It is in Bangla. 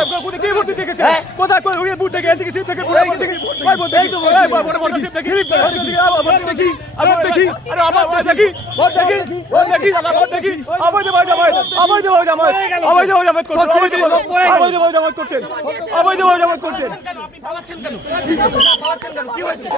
কি ভোট দেখেছে কোথায় কই ওই ভোট দেখে এদিকে সিট থেকে ভোট দেখি কই ভোট দেখি ভোট দেখি ভোট দেখি আবার দেখি আরে আবার দেখি ভোট দেখি ভোট দেখি ভোট দেখি আবার দেব জামাত আবার দেব জামাত আবার দেব জামাত করতে আবার দেব জামাত করতে আবার দেব জামাত করতে আপনি পালাচ্ছেন কেন কি হয়েছে